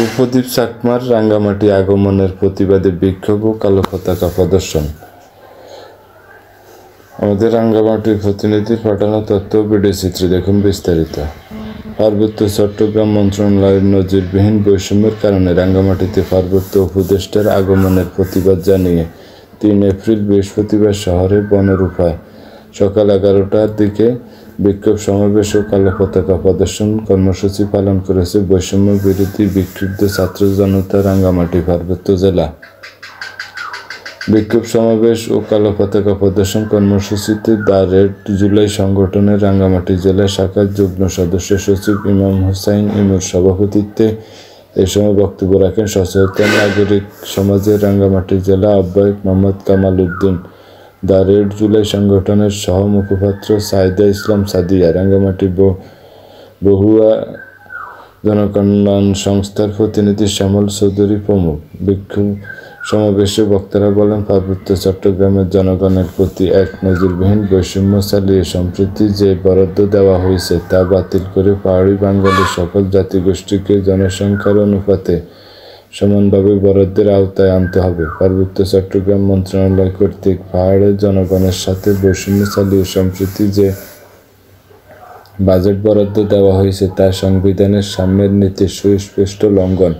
সুপ্রদীপ চাকমার রাঙ্গামাটি আগমনের প্রতিবাদে বিক্ষোভ ও কালো পতাকা প্রদর্শন। আমাদের রাঙ্গামাটির প্রতিনিধির পাঠানো তথ্য ও ভিডিও চিত্রে দেখুন বিস্তারিত। পার্বত্য চট্টগ্রাম মন্ত্রণালয়ের নজিরবিহীন বৈষম্যের কারণে রাঙ্গামাটিতে পার্বত্য উপদেষ্টার আগমনের প্রতিবাদ জানিয়ে ৩ এপ্রিল বৃহস্পতিবার শহরের বনরূপায় সকাল 11টার দিকে বিক্ষোভ সমাবেশ ও কালো পতাকা প্রদর্শন কর্মসূচি পালন করেছে বৈষম্য বিরোধী বিক্ষুব্ধ ছাত্র জনতা রাঙ্গামাটি পার্বত্য জেলা। বিক্ষোভ সমাবেশ ও কালো পতাকা প্রদর্শন কর্মসূচিতে দ্য রেড জুলাই সংগঠনের রাঙ্গামাটি জেলা শাখার যুগ্ম সদস্য সচিব ইমাম হোসাইন ইমুর সভাপতিত্বে এ সময় বক্তব্য রাখেন সচেতন নাগরিক সমাজের রাঙ্গামাটি জেলা আহ্বায়ক মোহাম্মদ কামাল উদ্দিন, দ্য রেড জুলাই সংগঠনের সহ মুখপাত্র সাইদা ইসলাম সাদিয়া, রাঙ্গামাটি বহুয়া জনকল্যাণ সংস্থার প্রতিনিধি শ্যামল চৌধুরী প্রমুখ। বিক্ষোভ সমাবেশে বক্তারা বলেন, পার্বত্য চট্টগ্রামের জনগণের প্রতি এক নজিরবিহীন বৈষম্য চালিয়ে সম্প্রতি যে বরাদ্দ দেওয়া হয়েছে তা বাতিল করে পাহাড়ি বাঙালির সকল জাতিগোষ্ঠীকে জনসংখ্যার অনুপাতে সমানভাবে বরাদ্দের আওতায় আনতে হবে। পার্বত্য চট্টগ্রাম মন্ত্রণালয় কর্তৃক পাহাড়ের জনগণের সাথে বৈষম্য চালিয়ে সম্প্রতি যে বাজেট বরাদ্দ দেওয়া হয়েছে তা সংবিধানের সাম্যের নীতির সুস্পষ্ট লঙ্ঘন।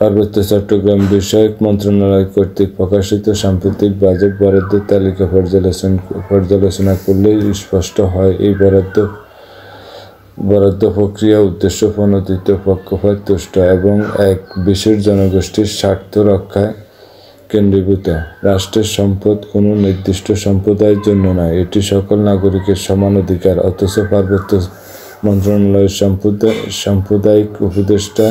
পার্বত্য চট্টগ্রাম বিষয়ক মন্ত্রণালয় কর্তৃক প্রকাশিত সাম্প্রতিক বাজেট বরাদ্দের তালিকা পর্যালোচনা করলেই স্পষ্ট হয় এই বরাদ্দ প্রক্রিয়া উদ্দেশ্য প্রণোদিত, পক্ষপাতদুষ্ট এবং এক বিশেষ জনগোষ্ঠীর স্বার্থ রক্ষায় কেন্দ্রীভূত। রাষ্ট্রের সম্পদ কোনো নির্দিষ্ট সম্প্রদায়ের জন্য নয়, এটি সকল নাগরিকের সমান অধিকার। অথচ পার্বত্য মন্ত্রণালয়ের সাম্প্রদায়িক উপদেষ্টা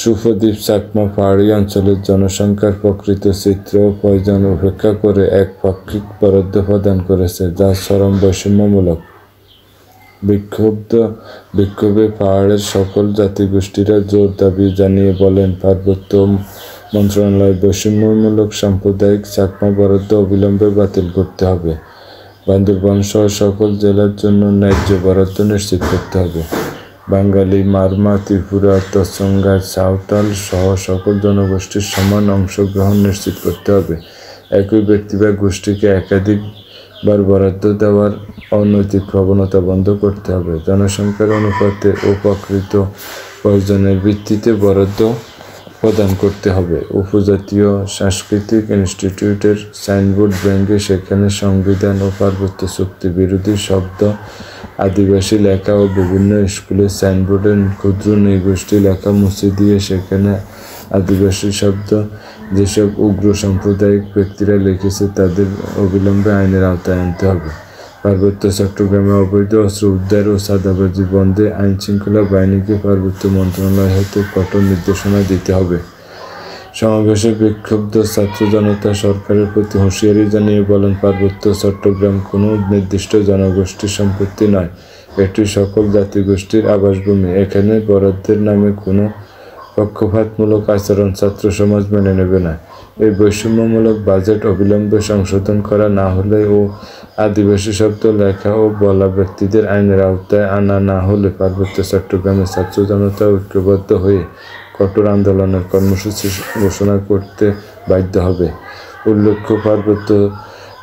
সুপ্রদীপ চাকমা পাহাড়ি অঞ্চলের জনসংখ্যার প্রকৃত চিত্র ও প্রয়োজন উপেক্ষা করে একপাক্ষিক বরাদ্দ প্রদান করেছে, যা চরম বৈষম্যমূলক। বিক্ষোভে পাহাড়ের সকল জাতিগোষ্ঠীরা জোর দাবি জানিয়ে বলেন, পার্বত্য মন্ত্রণালয় বৈষম্যমূলক সাম্প্রদায়িক চাকমা বরাদ্দ অবিলম্বে বাতিল করতে হবে। বান্দরবান সহ সকল জেলার জন্য ন্যায্য বরাদ্দ নিশ্চিত করতে হবে। বাঙালি, মারমা, ত্রিপুরা, তসঙ্গা, সাঁওতাল সহ সকল জনগোষ্ঠীর সমান অংশগ্রহণ নিশ্চিত করতে হবে। একই ব্যক্তি বা গোষ্ঠীকে একাধিকবার বরাদ্দ দেওয়ার অনৈতিক প্রবণতা বন্ধ করতে হবে। জনসংখ্যার অনুপাতে ও প্রকৃত প্রয়োজনের ভিত্তিতে বরাদ্দ প্রদান করতে হবে। উপজাতীয় সাংস্কৃতিক ইনস্টিটিউটের সাইনবোর্ড ভেঙে সেখানে সংবিধান ও পার্বত্য চুক্তি বিরোধী শব্দ, আদিবাসী লেখা ও বিভিন্ন স্কুলের সাইনবোর্ডে ক্ষুদ্র নৃগোষ্ঠী লেখা মুছে দিয়ে সেখানে আদিবাসী শব্দ যেসব উগ্র সাম্প্রদায়িক ব্যক্তিরা লিখেছে তাদের অবিলম্বে আইনের আওতায় আনতে হবে। পার্বত্য চট্টগ্রামে অবৈধ অস্ত্র উদ্ধার ও চাঁদাবাজি বন্ধে আইনশৃঙ্খলা বাহিনীকে পার্বত্য মন্ত্রণালয় হতে কঠোর নির্দেশনা দিতে হবে। সমাবেশে বিক্ষুব্ধ ছাত্র জনতা সরকারের প্রতি হুঁশিয়ারি জানিয়ে বলেন, পার্বত্য চট্টগ্রাম কোনো নির্দিষ্ট জনগোষ্ঠীর সম্পত্তি নয়, এটি সকল জাতিগোষ্ঠীর আবাসভূমি। এখানে বরাদ্দের নামে কোনো পক্ষপাতমূলক আচরণ ছাত্র সমাজ মেনে নেবে না। এই বৈষম্যমূলক বাজেট অবিলম্বে সংশোধন করা না হলে ও আদিবাসী শব্দ লেখা ও বলা ব্যক্তিদের আইনের আওতায় আনা না হলে পার্বত্য চট্টগ্রামের ছাত্র জনতা ঐক্যবদ্ধ হয়ে কঠোর আন্দোলনের কর্মসূচি ঘোষণা করতে বাধ্য হবে। উল্লেখ্য, পার্বত্য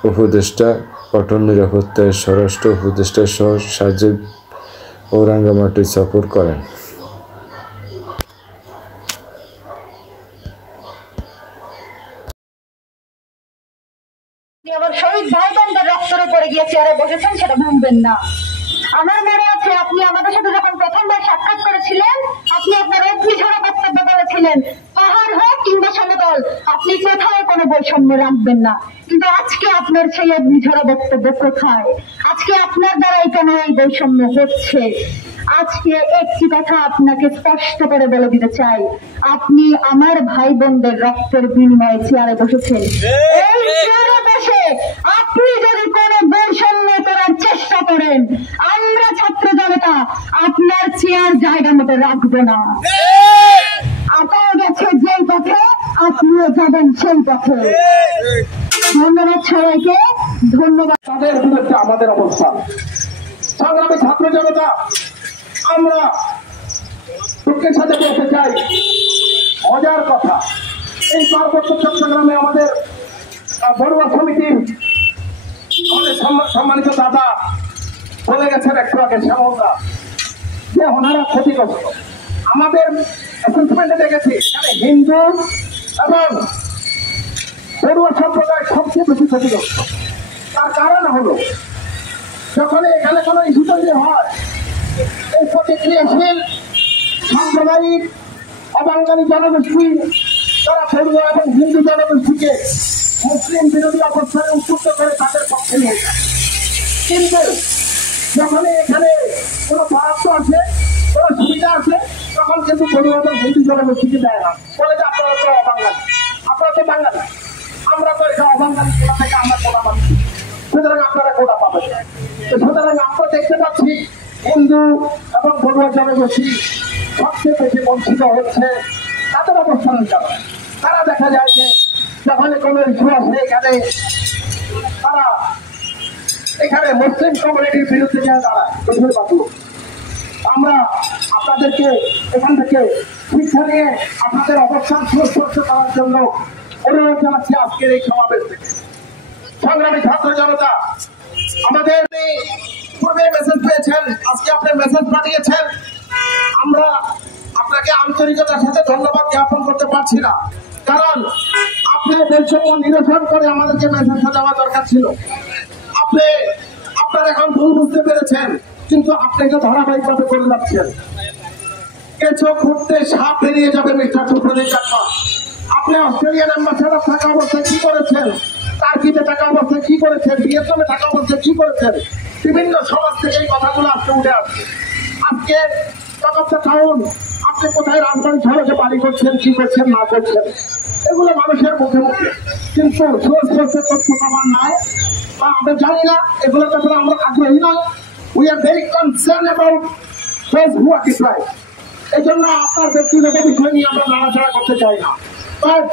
উপদেষ্টা কঠোর নিরাপত্তায় স্বরাষ্ট্র উপদেষ্টা সহ সাজেক ও রাঙ্গামাটি সফর করেন। আমার শহীদ ভাই বোনদের রক্তের উপরে গিয়ে চেয়ারে বসেছেন, সেটা ভুলবেন না। আমার মনে আছে আপনি আমাদের সাথে যখন প্রথমবার সাক্ষাৎ করেছিলেন, আপনি আপনার অগ্নিঝরা বক্তব্য বলেছিলেন, পাহাড় হোক কিংবা সমতল, আপনি কোথাও কোনো বৈষম্য রাখবেন না। কিন্তু আজকে আপনার সেই অগ্নিঝরা বক্তব্য কোথায়? আজকে আপনার দ্বারাই কেন এই বৈষম্য হচ্ছে? আজকে একটি কথা আপনাকে স্পষ্ট করে বলে দিতে চাই, আপনি আমার ভাই বোনদের রক্তের বিনিময়ে চেয়ারে বসেছেন। এই চেয়ারে বসে আপনি যদি কোনো বৈষম্য করার চেষ্টা করেন, আমরা ছাত্র জনতা আপনার চেয়ার জায়গা মতো রাখবো না। আপনার গেছে যেই পথে, আপনিও যাবেন সেই পথে। ধন্যবাদ সবাইকে, ধন্যবাদ। তাদের বিরুদ্ধে আমাদের অবস্থান, সংগ্রামী ছাত্র জনতা আমরা দুঃখের সাথে বলতে চাই, মজার কথা, এই পার্বত্য চট্টগ্রামে আমাদের বড়ুয়া সমিতির আমাদের সম্মানিত দাদা বলে গেছেন একটু আগে, শ্যামলদা, যে ওনারা ক্ষতিগ্রস্ত। আমাদের অ্যাসেসমেন্টে দেখেছি এখানে হিন্দু এবং বড়ুয়া সম্প্রদায় সবচেয়ে বেশি ক্ষতিগ্রস্ত। তার কারণ হলো, যখন এখানে কোনো ইস্যু তৈরি হয়, এই প্রতিক্রিয়াশীল সাম্প্রদায়িক অবাঙালি জনগোষ্ঠী তারা বড়ুয়া এবং হিন্দু জনগোষ্ঠীকে মুসলিম বিরোধী অবস্থানে উদ্বুদ্ধ করে তাদের পক্ষে নিয়ে যায়। কিন্তু যখন এখানে কোনো বরাদ্দ আছে, কোনো সুবিধা আছে, তখন কিন্তু বড়ুয়া এবং হিন্দু জনগোষ্ঠীকে দেয় না, বলে যে আপনারা তো অবাঙালি, আপনারা তো বাঙালি, আমরা তো এটা অবাঙালি কোটা থেকে আমরা কোটা পাচ্ছি, সুতরাং আপনারা কোটা পাবেন। সুতরাং আমরা দেখতে পাচ্ছি হিন্দু এবং বড়ুয়া জনগোষ্ঠী সবচেয়ে বেশি বঞ্চিত হচ্ছে তাদের অবস্থানের কারণে। তারা দেখা যায় যে যখন কোনো ইস্যু আসে তারা এখানে মুসলিম কমিউনিটির বিরুদ্ধে যায়, তারা বেশিরভাগ লোক। আমরা আপনাদেরকে এখান থেকে শিক্ষা নিয়ে আপনাদের অবস্থান সুস্পষ্ট করার জন্য অনুরোধ জানাচ্ছি আজকের এই সমাবেশ থেকে। সংগ্রামী ছাত্র জনতা, আমাদের পূর্বে মেসেজ পেয়েছেন, আজকে আপনি মেসেজ পাঠিয়েছেন, আমরা আপনাকে আন্তরিকতার সাথে ধন্যবাদ জ্ঞাপন করতে পারছি না, কারণ আপনি বৈষম্য নিরসন করে আমাদেরকে মেসেজটা দেওয়া দরকার ছিল। আপনারা এখন ভুল বুঝতে পেরেছেন, কিন্তু আপনি এটা ধারাবাহিকভাবে করে যাচ্ছেন। কেঁচো খুঁড়তে সাপ বেরিয়ে যাবে মিস্টার সুপ্রদীপ চাকমা। আপনি অস্ট্রেলিয়ান অ্যাম্বাসেডর থাকা অবস্থায় কি করেছেন, টার্কিতে থাকা অবস্থায় কি করেছেন, ভিয়েতনামে থাকা অবস্থায় কি করেছেন, বিভিন্ন সমাজ থেকে এই কথাগুলো আজকে উঠে আসছে। আজকে খাউন আপনি কোথায় রাজবাড়ি সড়কে বাড়ি করছেন, কি করছেন না করছেন, এগুলো মানুষের মুখে মুখে, কিন্তু সুস্পষ্ট তথ্য প্রমাণ নাই বা আমরা জানি না, এগুলোর ব্যাপারে আমরা আগ্রহী নয়। We are very concern about those who are deprived। এই জন্য আপনার ব্যক্তিগত বিষয় নিয়ে আমরা নাড়াচাড়া করতে চাই না। বাট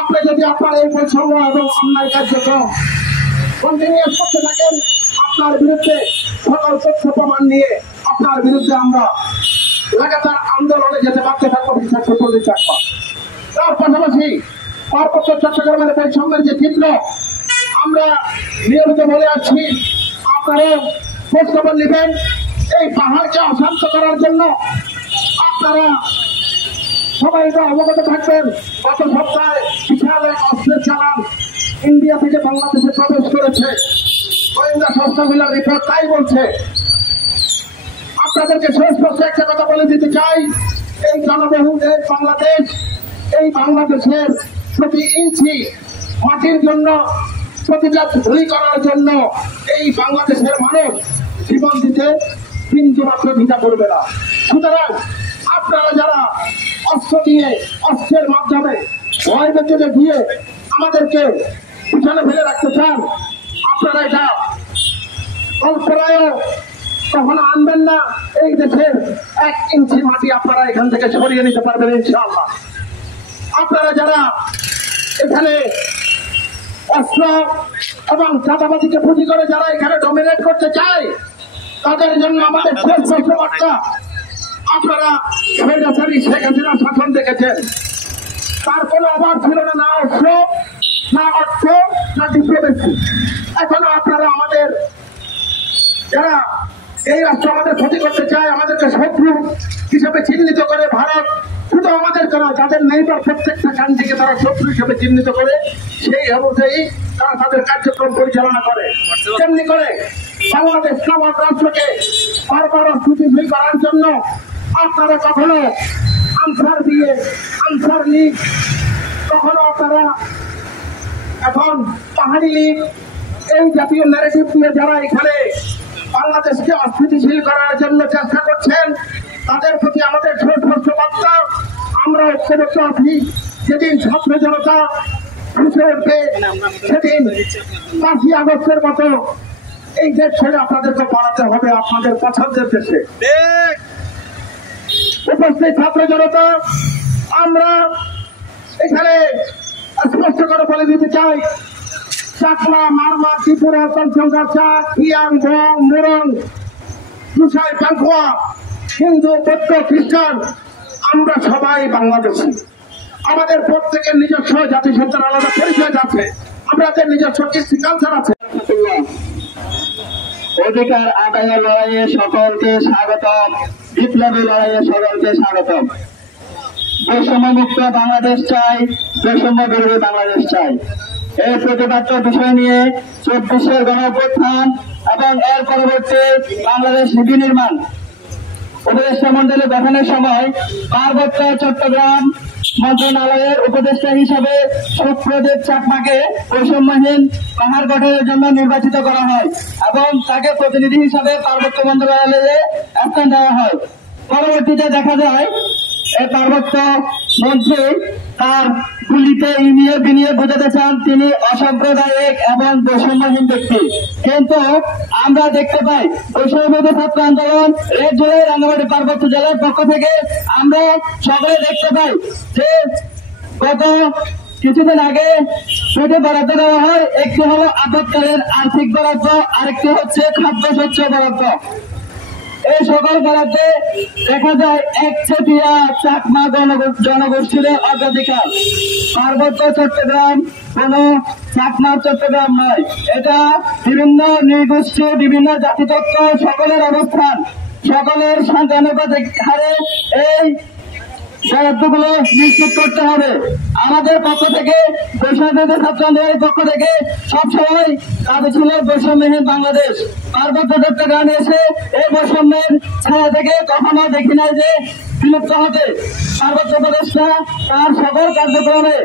আপনি যদি আপনার এই বৈষম্য এবং অন্যায় কার্যক্রম কন্টিনিউয়াস করতে থাকেন, আপনার বিরুদ্ধে সকল তথ্য প্রমাণ নিয়ে আপনার বিরুদ্ধে আমরা লাগাতার আন্দোলনে যেতে বাধ্য থাকবো মিস্টার সুপ্রদীপ চাকমা। তার পাশাপাশি পার্বত্য চট্টগ্রামের বৈষম্যের যে চিত্র আমরা নিয়মিত বলে আসছি, আপনারা খোঁজখবর নেবেন। এই পাহাড়কে অশান্ত করার জন্য আপনারা সবাই এটা অবগত থাকবেন। গত সপ্তাহে বিশাল এক অস্ত্রের চালান ইন্ডিয়া থেকে বাংলাদেশে প্রবেশ করেছে, গোয়েন্দা সংস্থাগুলোর রিপোর্ট তাই বলছে। আপনাদেরকে সুস্পষ্ট একটা কথা বলে দিতে চাই, এই জনবহুল দেশ বাংলাদেশ, এই বাংলাদেশের প্রতি ইঞ্চি মাটির জন্য, প্রতিটা ধুলি করার জন্য এই বাংলাদেশের মানুষ জীবন দিতে বিন্দু মাত্র দ্বিধা করবে না। সুতরাং আপনারা যারা অস্ত্র দিয়ে, অস্ত্রের মাধ্যমে ভয় বেঁচে দিয়ে আমাদেরকে পিছনে ফেলে রাখতে চান, আপনারা এটা কল্পনায় কখনো আনবেন না। এই দেশের 1 ইঞ্চি মাটি আপনারা এখান থেকে সরিয়ে নিতে পারবেন ইনশাআল্লাহ। আপনারা যারা এখানে অস্ত্র এবং চাঁদাবাজিকে পুঁজি করে যারা এখানে ডমিনেট করতে চায়, তাদের জন্য আমাদের শেষ বার্তা, আপনারা স্বৈরাচারী শেখ হাসিনার শাসন দেখেছেন, তার কোনো অভাব ছিল না, না অস্ত্র, না অর্থ, না ডিপ্লোমেসি। এখনো আপনারা আমাদের যারা এই রাষ্ট্র আমাদের ক্ষতি করতে চায়, আমাদেরকে শত্রু হিসেবে চিহ্নিত করে ভারত, শুধু আমাদের যারা যাদের নেইবার প্রত্যেকটা কান্ট্রিকে তারা শত্রু হিসেবে চিহ্নিত করে, সেই অনুযায়ী তারা তাদের কার্যক্রম পরিচালনা করে। তেমনি করে বাংলাদেশ নামক রাষ্ট্রকে বারবার স্থিতিশীল করার জন্য আপনারা কখনো আনসার দিয়ে, আনসার লীগ, কখনো আপনারা এখন পাহাড়ি লীগ, এই জাতীয় ন্যারেটিভ দিয়ে যারা এখানে বাংলাদেশকে অস্থিতিশীল করার জন্য চেষ্টা করছেন, তাদের প্রতি আমাদের সুস্পষ্ট বার্তা, আমরা ঐক্যবদ্ধ আছি। যেদিন ছাত্র জনতা ফুসে উঠবে, সেদিন 5ই আগস্টের মতো এই দেশ ছেড়ে আপনাদেরকে পালাতে হবে আপনাদের পছন্দের দেশে। উপস্থিত ছাত্র জনতা, আমরা এখানে স্পষ্ট করে বলে দিতে চাই, চাকমা, মারমা, ত্রিপুরা, চঞ্চঙ্গা, চাক, ইয়াং, বং, মুরং, তুষাই, পাঙ্কুয়া, হিন্দু, বৌদ্ধ, খ্রিস্টান, আমরা সবাই বাংলাদেশি, আমাদের প্রত্যেকের নিজস্ব জাতিসত্তার আলাদা পরিচয় আছে, আমাদের নিজস্ব কৃষ্টি কালচার আছে। অধিকার আদায়ের লড়াইয়ে সকলকে স্বাগতম, বিপ্লবী লড়াইয়ে সকলকে স্বাগতম। বৈষম্যমুক্ত বাংলাদেশ চাই, বৈষম্য বিরোধী বাংলাদেশ চাই। এই প্রতিপাদ্য বিষয় নিয়ে 24-এর গণঅভ্যুত্থান এবং এর পরবর্তী বাংলাদেশ বিনির্মাণ উপদেষ্টা মন্ডলী গঠনের সময় পার্বত্য চট্টগ্রাম মন্ত্রণালয়ের উপদেষ্টা হিসাবে সুপ্রদীপ চাকমাকে বৈষম্যহীন পাহাড় গঠনের জন্য নির্বাচিত করা হয় এবং তাকে প্রতিনিধি হিসাবে পার্বত্য মন্ত্রণালয়ে স্থান দেওয়া হয়। পরবর্তীতে দেখা যায় এই পার্বত্য মন্ত্রী তার গুলিতে ইনিয়ে বিনিয়ে বোঝাতে চান তিনি অসাম্প্রদায়িক এবং বৈষম্যহীন ব্যক্তি, কিন্তু আমরা দেখতে পাই বৈষম্যবিরোধী ছাত্র আন্দোলন রেড জুলাই রাঙ্গামাটি পার্বত্য জেলার পক্ষ থেকে আমরা সকলে দেখতে পাই যে গত কিছুদিন আগে দুটি বরাদ্দ দেওয়া হয়, একটি হলো আপৎকালীন আর্থিক বরাদ্দ, আরেকটি হচ্ছে খাদ্যশস্য বরাদ্দ। এই সকল বরাদ্দে দেখা যায় একচেটিয়া চাকমা জনগোষ্ঠীর অগ্রাধিকার। পার্বত্য চট্টগ্রাম কোন চাকমা চট্টগ্রাম নয়, এটা বিভিন্ন নৃগোষ্ঠী, বিভিন্ন জাতিতত্ত্ব সকলের অবস্থান, সকলের সন্তানুপাতিক হারে এই বরাদ্দগুলো নিশ্চিত করতে হবে। আমাদের পক্ষ থেকে বৈষম্যবিরোধী ছাত্র আন্দোলনের পক্ষ থেকে সবসময় দাবি ছিল বৈষম্যহীন বাংলাদেশ। পার্বত্য চট্টগ্রামে এসে এই বৈষম্যের ছায়া থেকে কখনো দেখি নাই যে বিলুপ্ত হতে। পার্বত্য প্রদেশটা তার সকল কার্যক্রমে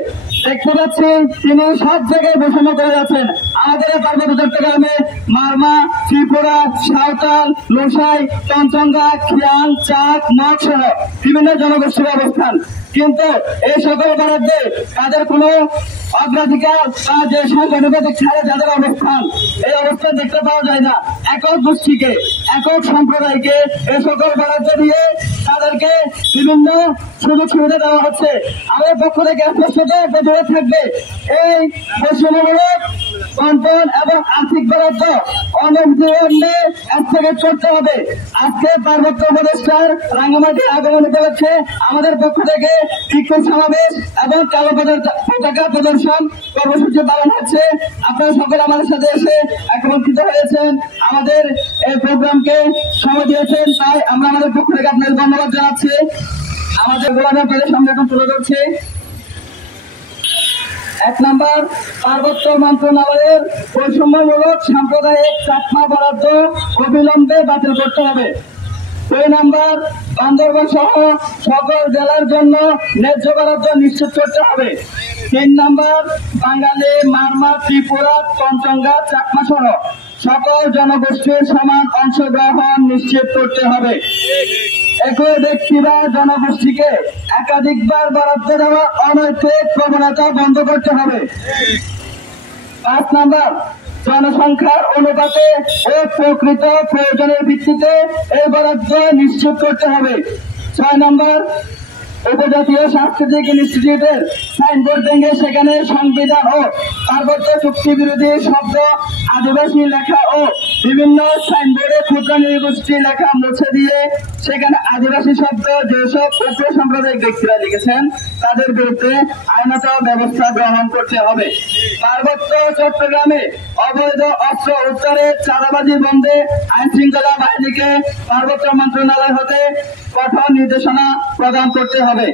দেখতে পাচ্ছি তিনি সব জায়গায় বৈষম্য করে যাচ্ছেন। আমাদের পার্বত্য চট্টগ্রামে মারমা, ত্রিপুরা, সাঁওতাল, লোসাই, চনচঙ্গা, খিয়াং, চাক, মগ সহ বিভিন্ন জনগোষ্ঠীর অবস্থান, কিন্তু এই সকল বরাদ্দে তাদের কোনো অগ্রাধিকার বা যে সংখ্যানুপাতিক ছাড়ে যাদের অবস্থান, এই অবস্থান দেখতে পাওয়া যায় না। একক গোষ্ঠীকে, একক সম্প্রদায়কে এই সকল বরাদ্দ দিয়ে তাদেরকে বিভিন্ন সুযোগ সুবিধা দেওয়া হচ্ছে। আমাদের পক্ষ থেকে স্পষ্টত প্রতিরোধ থাকবে এই বৈষম্যমূলক বন্টন এবং আর্থিক বরাদ্দ অনভিলম্বে স্থগিত করতে হবে। আজকে পার্বত্য উপদেষ্টার রাঙ্গামাটি আগমন উপলক্ষে আমাদের পক্ষ থেকে বিক্ষোভ সমাবেশ এবং কালো পতাকা প্রদর্শন কর্মসূচি পালন হচ্ছে। আপনারা সকলে আমাদের সাথে এসে একত্রিত হয়েছেন, আমাদের এই প্রোগ্রামকে সময় দিয়েছেন, তাই আমরা আমাদের পক্ষ থেকে আপনাদের ধন্যবাদ জানাচ্ছি। আমাদের গোলাম আপনাদের সামনে এখন তুলে ধরছি। 1 নম্বর, পার্বত্য মন্ত্রণালয়ের বৈষম্যমূলক সাম্প্রদায়িক চাকমা বরাদ্দ অবিলম্বে বাতিল করতে হবে। 2 নম্বর, বান্দরবান সহ সকল জেলার জন্য ন্যায্য বরাদ্দ নিশ্চিত করতে হবে। 3 নম্বর, বাঙালি, মারমা, ত্রিপুরা, চনচঙ্গা, চাকমা সহ সকল জনগোষ্ঠীর সমান অংশগ্রহণ নিশ্চিত করতে হবে। একই ব্যক্তি বা জনগোষ্ঠীকে একাধিকবার বরাদ্দ দেওয়া অনৈতিক প্রবণতা বন্ধ করতে হবে। 5 নম্বর, জনসংখ্যার অনুপাতে ও প্রকৃত প্রয়োজনের ভিত্তিতে এই বরাদ্দ নিশ্চিত করতে হবে। 6 নম্বর, উপজাতীয় সাংস্কৃতিক ইনস্টিটিউটের সাইনবোর্ড ভেঙে সেখানে সংবিধান ও পার্বত্য চুক্তি বিরোধী শব্দ, আদিবাসী লেখা ও বিভিন্ন সাইনবোর্ডে ক্ষুদ্র নৃগোষ্ঠী লেখা মুছে দিয়ে সেখানে আদিবাসী শব্দ যেসব উগ্র সাম্প্রদায়িক ব্যক্তিরা লিখেছেন তাদের বিরুদ্ধে আইনত ব্যবস্থা গ্রহণ করতে হবে। পার্বত্য চট্টগ্রামে অবৈধ অস্ত্র উদ্ধারে, চাঁদাবাজি বন্ধে আইন শৃঙ্খলা বাহিনীকে পার্বত্য মন্ত্রণালয় হতে কঠোর নির্দেশনা প্রদান করতে হবে।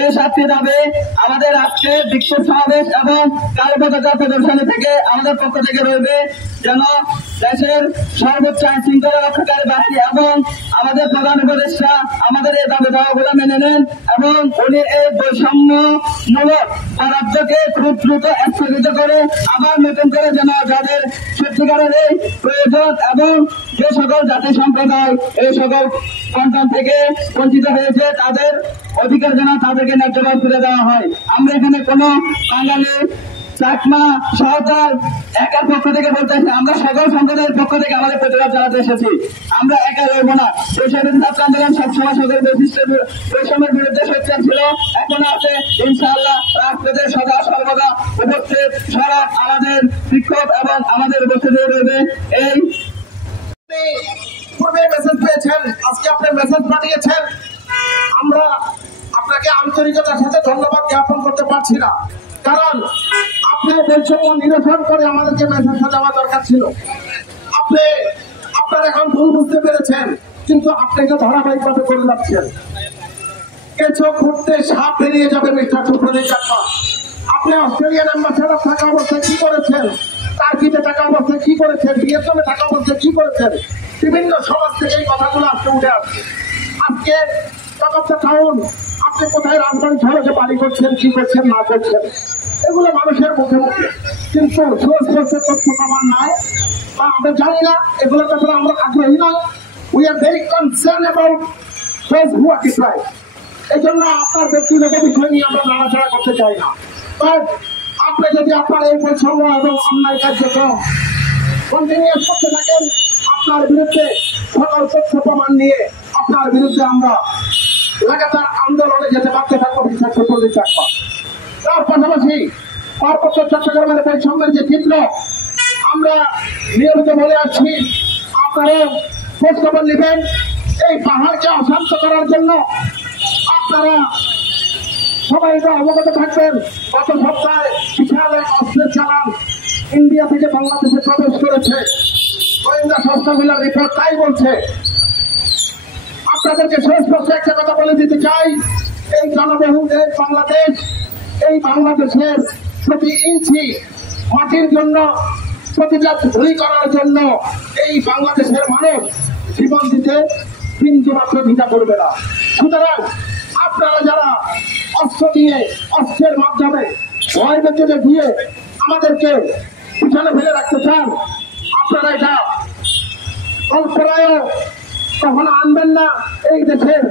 এই 7টি দাবি আমাদের আজকে বিক্ষোভ সমাবেশ এবং কালো পতাকা প্রদর্শনী থেকে আমাদের পক্ষ থেকে রয়েছে, যেন দেশের সর্বোচ্চ আইন শৃঙ্খলা রক্ষাকারী বাহিনী এবং আমাদের প্রধান উপদেষ্টা আমাদের এই দাবি দাওয়াগুলো মেনে নেন এবং উনি এই বৈষম্যমূলক বরাদ্দকে খুব দ্রুত স্থগিত করে আবার নতুন করে যেন যাদের সত্যিকারের এই প্রয়োজন এবং যে সকল জাতি সম্প্রদায় এই সকল বন্টন থেকে বঞ্চিত হয়েছে তাদের অধিকার যেন তাদেরকে ন্যায্যভাবে ফিরে দেওয়া হয়। আমরা এখানে কোনো বাঙালি, চাকমা, সাঁওতাল একার পক্ষ থেকে বলতেছি, আমরা সকল সম্প্রদায়ের পক্ষ থেকে আমাদের প্রতিবাদ জানাতে এসেছি। আমরা একা রইব না। বৈষম্যবিরোধী ছাত্র আন্দোলন সবসময় সকল বৈষম্যের বিরুদ্ধে সোচ্চার ছিল, এখনো আছে। ইনশাআল্লাহ রাজপথে সদা সর্বদা উপস্থিত সড়ক আমাদের বিক্ষোভ এবং আমাদের উপস্থিতি রয়েছে। এই পূর্বে মেসেজ পেয়েছেন, আজকে আপনি মেসেজ পাঠিয়েছেন। আমরা আপনাকে আন্তরিকতার সাথে ধন্যবাদ জ্ঞাপন করতে পারছি না, কারণ আপনি বৈষম্য নিরসন করে আমাদেরকে মেসেজটা দেওয়া দরকার ছিল। আপনার এখন ভুল বুঝতে পেরেছেন, কিন্তু আপনাকে ধারাবাহিকভাবে করে যাচ্ছেন। কেঁচো ঘুরতে সাপ বেরিয়ে যাবে মিস্টার সুপ্রদীপ চাকমা। আপনি অস্ট্রেলিয়ান অ্যাম্বাসেডর থাকা অবস্থায় কি করেছেন, টার্কিতে থাকা অবস্থায় কি করেছেন, ভিয়েতনামে থাকা অবস্থায় কি করেছেন, বিভিন্ন সমাজ থেকে এই কথাগুলো আজকে উঠে আসছে। আজকে টাউন আপনি কোথায় রাজবাড়ি শহরে বাড়ি করছেন, কি করছেন না করছেন, এগুলো মানুষের মুখে মুখে, কিন্তু তথ্য প্রমাণ নাই বা আমরা জানি না, এগুলোর ব্যাপারে আমরা আগ্রহী নয়। We are very concern about those who are deprived। এই জন্য আপনার ব্যক্তিগত বিষয় নিয়ে আমরা নাড়াচাড়া করতে চাই না। আপনি যদি আপনার এই বৈষম্য এবং অন্যায় কার্যক্রম কন্টিনিউয়াস করতে থাকেন, আপনার বিরুদ্ধে সকল তথ্য প্রমাণ নিয়ে আপনার বিরুদ্ধে আমরা লাগাতার আন্দোলনে যেতে বাধ্য থাকবো মিস্টার সুপ্রদীপ চাকমা। তার পাশাপাশি পার্বত্য চট্টগ্রামের বৈষম্যের যে চিত্র আমরা নিয়মিত বলে আসছি, আপনারা খোঁজ খবর নেবেন। এই পাহাড়কে অশান্ত করার জন্য আপনারা সবাই এটা অবগত থাকবেন। গত সপ্তাহে বিশাল এক অস্ত্রের চালান ইন্ডিয়া থেকে বাংলাদেশে প্রবেশ করেছে, গোয়েন্দা সংস্থাগুলোর রিপোর্ট তাই বলছে। আপনাদেরকে সুস্পষ্ট একটা কথা বলে দিতে চাই, এই জনবহুল দেশ বাংলাদেশ, এই বাংলাদেশের প্রতি ইঞ্চি মাটির জন্য, প্রতিটা ধুলি করার জন্য এই বাংলাদেশের মানুষ জীবন দিতে বিন্দু মাত্র দ্বিধা করবে না। সুতরাং আপনারা যারা অস্ত্র দিয়ে, অস্ত্রের মাধ্যমে ভয় বেঁচে দিয়ে আমাদেরকে পিছনে ফেলে রাখতে চান, আপনারা এটা কল্পনায় কখনো আনবেন না। এই দেশের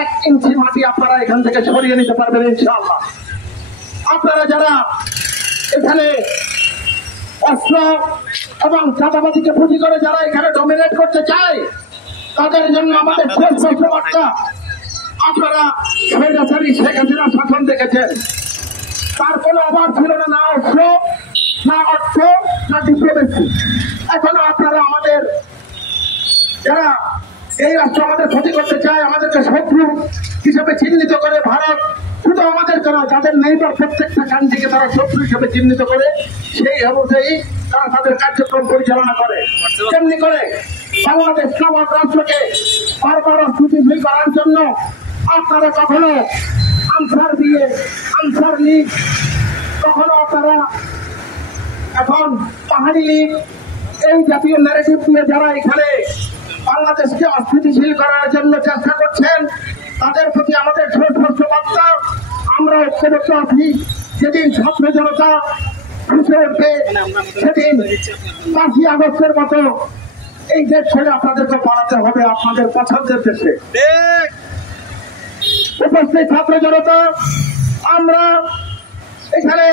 1 ইঞ্চি মাটি আপনারা এখান থেকে সরিয়ে নিতে পারবেন ইনশাআল্লাহ। আপনারা যারা এখানে অস্ত্র এবং চাঁদাবাজিকে পুঁজি করে যারা এখানে ডমিনেট করতে চায়, তাদের জন্য আমাদের সুস্পষ্ট বার্তা। আপনারা স্বৈরাচারী শেখ হাসিনা শাসন দেখেছেন, তার কোনো অভাব ছিল না, না অস্ত্র, না অর্থ, না ডিপ্লোমেসি। এখনো আপনারা আমাদের যারা এই রাষ্ট্র আমাদের ক্ষতি করতে চায়, আমাদেরকে শত্রু হিসেবে চিহ্নিত করে ভারত, শুধু আমাদের কেন, যাদের নেইবার প্রত্যেকটা কান্ট্রিকে তারা শত্রু হিসেবে চিহ্নিত করে সেই অনুযায়ী তারা তাদের কার্যক্রম পরিচালনা করে। তেমনি করে বাংলাদেশ নামক রাষ্ট্রকে বারবার স্থিতিশীল করার জন্য আপনারা কখনো আনসার দিয়ে, আনসার লীগ, কখনো আপনারা এখন পাহাড়ি লীগ, এই জাতীয় ন্যারেটিভ দিয়ে যারা এখানে বাংলাদেশকে অস্থিতিশীল করার জন্য চেষ্টা করছেন, তাদের প্রতি আমাদের সুস্পষ্ট বার্তা। আমরা ঐক্যবদ্ধ আছি। যেদিন ছাত্র জনতা ফুসে উঠবে, সেদিন 5ই আগস্টের মতো এই দেশ ছেড়ে আপনাদেরকে পালাতে হবে আপনাদের পছন্দের দেশে। উপস্থিত ছাত্র জনতা, আমরা এখানে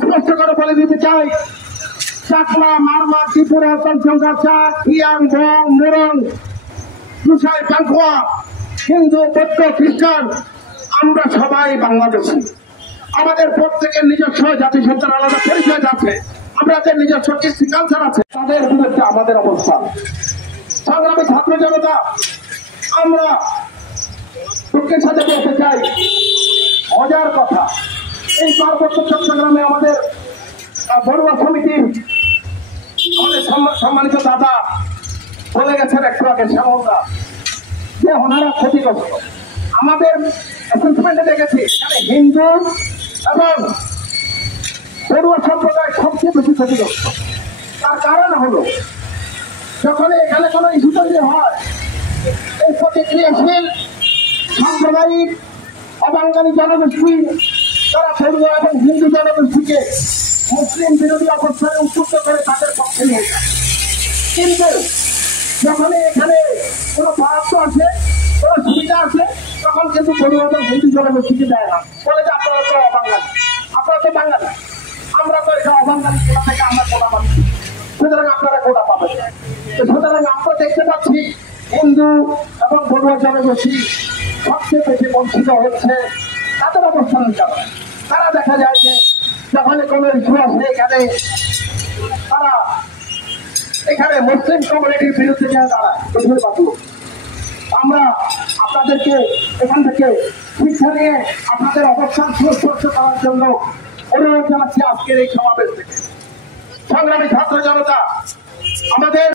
স্পষ্ট করে বলে দিতে চাই, চাকমা, মারমা, ত্রিপুরা, তঞ্চঙ্গাছা, খিয়াং, বং, মুরং, দুসাই, পাঙ্কুয়া, হিন্দু, বৌদ্ধ, খ্রিস্টান, আমরা সবাই বাংলাদেশী। আমাদের প্রত্যেকের নিজস্ব জাতিসত্তার আলাদা পরিচয় আছে, আমাদের নিজস্ব কৃষ্টি কালচার আছে। তাদের বিরুদ্ধে আমাদের অবস্থান। সংগ্রামী ছাত্র জনতা, আমরা দুঃখের সাথে বলতে চাই, মজার কথা, এই পার্বত্য চট্টগ্রামে আমাদের বড়ুয়া সমিতির আমাদের সম্মানিত দাদা বলে গেছেন একটু আগে, শ্যামলদা, যে ওনারা ক্ষতিগ্রস্ত। আমাদের অ্যাসেসমেন্টে দেখেছি এখানে হিন্দু এবং বড়ুয়া সম্প্রদায় সবচেয়ে বেশি ক্ষতিগ্রস্ত। তার কারণ হলো, যখন এখানে কোনো ইস্যু তৈরি হয়, এই প্রতিক্রিয়াশীল সাম্প্রদায়িক অবাঙালি জনগোষ্ঠী তারা বড়ুয়া এবং হিন্দু জনগোষ্ঠীকে মুসলিম বিরোধী অবস্থানে উদ্বুদ্ধ করে তাদের পক্ষে নিয়ে যায়। কিন্তু যখন এখানে কোনো বরাদ্দ আছে, কোনো সুবিধা আছে, তখন কিন্তু বড়ুয়া এবং হিন্দু জনগোষ্ঠীকে দেয় না, বলে যে আপনারা তো অবাঙালি, আপনারা তো বাঙালি, আমরা তো এটা অবাঙালি কোটা থেকে আমরা কোটা পাচ্ছি, সুতরাং আপনারা কোটা পাবেন। সুতরাং আমরা দেখতে পাচ্ছি হিন্দু এবং বড়ুয়া জনগোষ্ঠী সবচেয়ে বেশি বঞ্চিত হচ্ছে তাদের অবস্থানের কারণে। তারা দেখা যায় যে যখন কোনো ইস্যু আছে এখানে, তারা এখানে মুসলিম কমিউনিটির বিরুদ্ধে দাঁড়ায়। আমরা আপনাদেরকে এখান থেকে শিক্ষা চিকিৎসা নিয়ে আপনাদের অবস্থান সুস্পষ্ট করার জন্য অনুরোধ জানাচ্ছি আজকের এই সমাবেশ থেকে। সংগ্রামী ছাত্র জনতা, আমাদের